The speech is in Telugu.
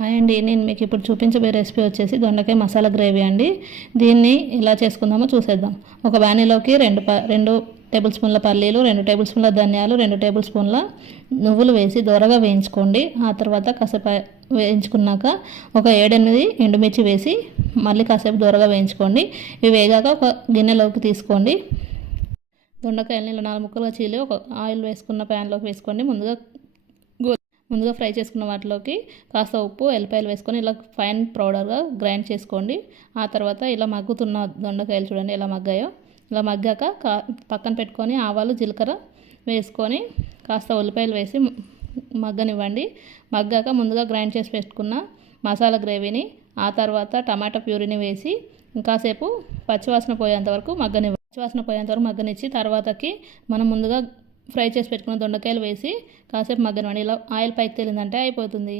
హాయ్ అండి, నేను మీకు ఇప్పుడు చూపించబోయే రెసిపీ వచ్చేసి దొండకాయ మసాలా గ్రేవీ అండి. దీన్ని ఎలా చేసుకుందామో చూసేద్దాం. ఒక బాణీలోకి రెండు టేబుల్ స్పూన్ల పల్లీలు, 2 టేబుల్ స్పూన్ల ధనియాలు, 2 టేబుల్ స్పూన్ల నువ్వులు వేసి దోరగా వేయించుకోండి. ఆ తర్వాత కాసేపు వేయించుకున్నాక ఒక 7-8 ఎండుమిర్చి వేసి మళ్ళీ కాసేపు దోరగా వేయించుకోండి. ఇవి వేగాక ఒక గిన్నెలోకి తీసుకోండి. దొండకాయలని ఇలా 4 ముక్కలుగా చీలి ఒక ఆయిల్ వేసుకున్న ప్యాన్లోకి వేసుకోండి. ముందుగా ఫ్రై చేసుకున్న వాటిలోకి కాస్త ఉప్పు, ఎల్లిపాయలు వేసుకొని ఇలా ఫైన్ పౌడర్గా గ్రైండ్ చేసుకోండి. ఆ తర్వాత ఇలా మగ్గుతున్న దొండకాయలు చూడండి ఎలా మగ్గాయో. ఇలా మగ్గాక పక్కన పెట్టుకొని ఆవాలు, జీలకర్ర వేసుకొని కాస్త ఉల్లిపాయలు వేసి మగ్గనివ్వండి. మగ్గాక ముందుగా గ్రైండ్ చేసి పెట్టుకున్న మసాలా గ్రేవీని, ఆ తర్వాత టమాటా ప్యూరీని వేసి ఇంకాసేపు పచ్చివాసన పోయేంత వరకు మగ్గనిచ్చి తర్వాతకి మనం ముందుగా ఫ్రై చేసి పెట్టుకున్న దొండకాయలు వేసి కాసేపు మగ్గనివ్వండి. ఇలా ఆయిల్ పైకి తేలిందంటే అయిపోతుంది.